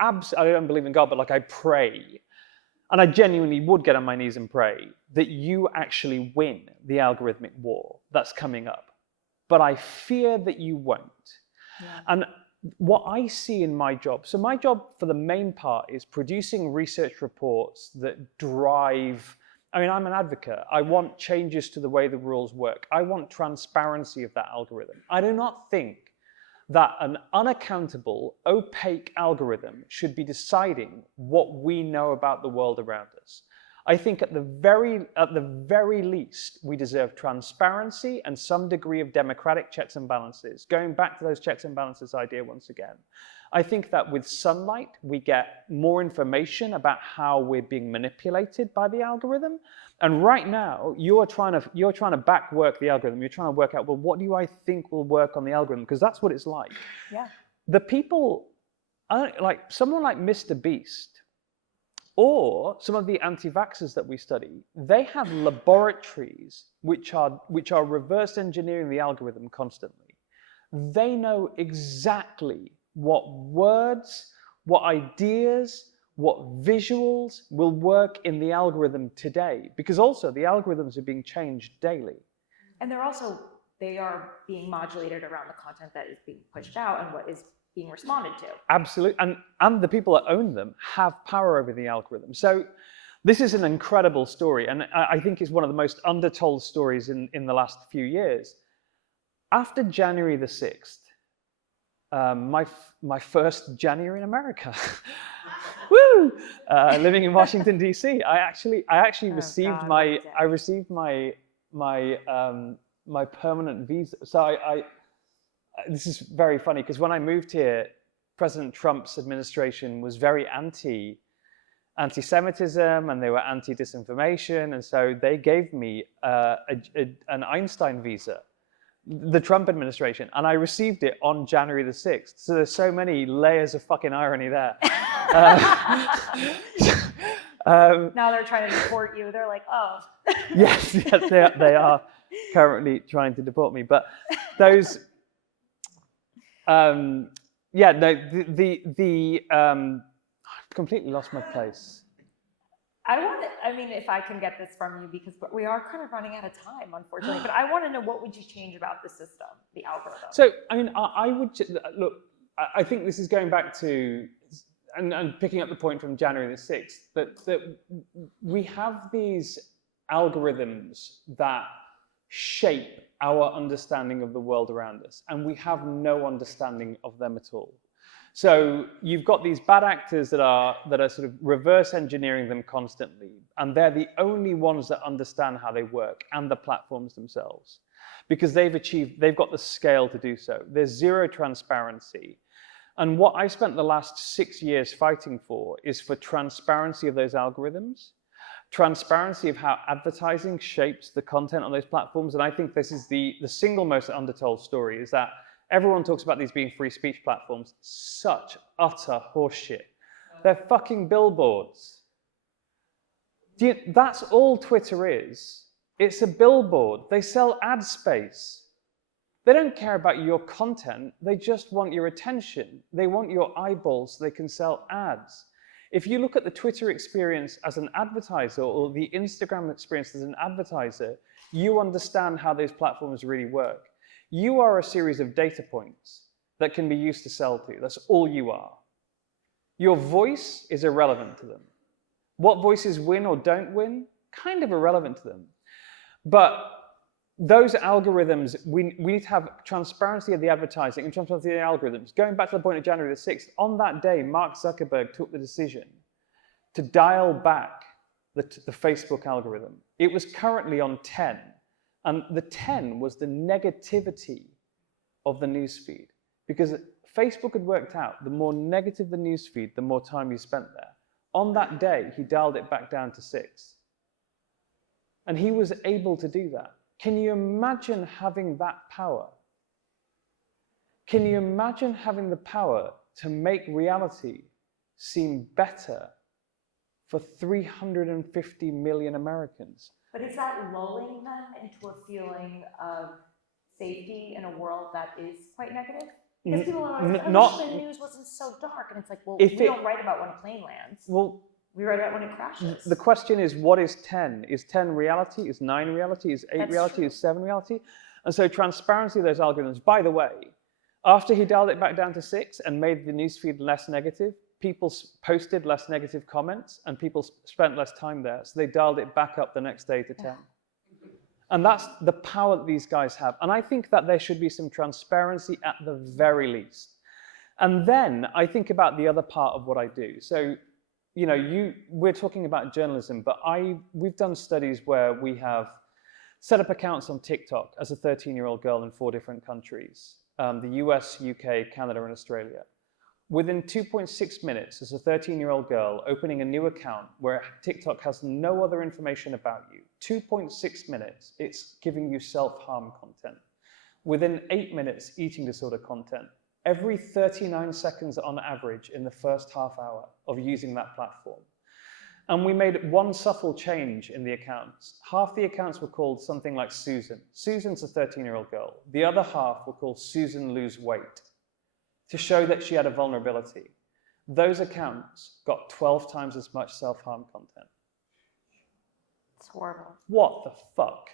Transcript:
don't believe in God, but like I pray, and I genuinely would get on my knees and pray that you actually win the algorithmic war that's coming up. But I fear that you won't. Yeah. And what I see in my job, so my job for the main part is producing research reports that drive, I mean, I'm an advocate. I want changes to the way the rules work. I want transparency of that algorithm. I do not think that an unaccountable, opaque algorithm should be deciding what we know about the world around us. I think at the very least, we deserve transparency and some degree of democratic checks and balances. Going back to those checks and balances idea once again, I think that with sunlight, we get more information about how we're being manipulated by the algorithm. And right now, you're trying to back work the algorithm. You're trying to work out, well, what do I think will work on the algorithm? Because that's what it's like. Yeah. The people, like someone like Mr. Beast, or some of the anti-vaxxers that we study, they have laboratories which are reverse engineering the algorithm constantly. They know exactly what words, what ideas, what visuals will work in the algorithm today, because also the algorithms are being changed daily. And they are being modulated around the content that is being pushed out and what is being responded to. Absolutely, and the people that own them have power over the algorithm. So this is an incredible story, and I think it's one of the most undertold stories in the last few years. After January the 6th, my first January in America, woo! Living in Washington D.C., I actually received my permanent visa. So this is very funny because when I moved here, President Trump's administration was very anti-Semitism and they were anti-disinformation, and so they gave me an Einstein visa, the Trump administration, and I received it on January the 6th. So there's so many layers of fucking irony there. Now they're trying to deport you. They're like, oh. yes, they are currently trying to deport me. But those, I've completely lost my place. If I can get this from you, because we are kind of running out of time, unfortunately, but I want to know, what would you change about the system, the algorithm? So, I would, look, I think this is going back to, and picking up the point from January the 6th, that we have these algorithms that shape our understanding of the world around us, and we have no understanding of them at all. So you've got these bad actors that are sort of reverse engineering them constantly, and they're the only ones that understand how they work, and the platforms themselves, because they've got the scale to do so. There's zero transparency. And what I spent the last 6 years fighting for is for transparency of those algorithms, transparency of how advertising shapes the content on those platforms. And I think this is the single most undertold story, is that everyone talks about these being free speech platforms. Such utter horseshit. They're fucking billboards. That's all Twitter is. It's a billboard. They sell ad space. They don't care about your content. They just want your attention. They want your eyeballs so they can sell ads. If you look at the Twitter experience as an advertiser, or the Instagram experience as an advertiser, you understand how those platforms really work. You are a series of data points that can be used to sell to. That's all you are. Your voice is irrelevant to them. What voices win or don't win, kind of irrelevant to them. But those algorithms, we need to have transparency of the advertising and transparency of the algorithms. Going back to the point of January the 6th, on that day, Mark Zuckerberg took the decision to dial back the Facebook algorithm. It was currently on 10. And the 10 was the negativity of the newsfeed, because Facebook had worked out the more negative the newsfeed, the more time you spent there. On that day, he dialed it back down to 6. And he was able to do that. Can you imagine having that power? Can you imagine having the power to make reality seem better for 350 million Americans? But is that lulling them into a feeling of safety in a world that is quite negative? Because people are like, I not wish the news wasn't so dark. And it's like, well, if we it- don't write about when a plane lands. well, We write about when it crashes. the question is, what is 10? Is 10 reality? Is 9 reality? Is 8 That's reality? true. Is 7 reality? And so transparency of those algorithms, by the way, after he dialed it back down to 6 and made the newsfeed less negative, people posted less negative comments and people spent less time there. So they dialed it back up the next day to 10. And that's the power that these guys have. And I think that there should be some transparency at the very least. And then I think about the other part of what I do. So, you know, we're talking about journalism, but we've done studies where we have set up accounts on TikTok as a 13-year-old girl in 4 different countries, the US, UK, Canada, and Australia. Within 2.6 minutes, as a 13-year-old girl opening a new account where TikTok has no other information about you, 2.6 minutes, it's giving you self-harm content. Within 8 minutes, eating disorder content. Every 39 seconds on average in the first half hour of using that platform. And we made one subtle change in the accounts. Half the accounts were called something like Susan. Susan's a 13-year-old girl. The other half were called Susan Lose Weight, to show that she had a vulnerability. Those accounts got 12 times as much self-harm content. It's horrible. What the fuck?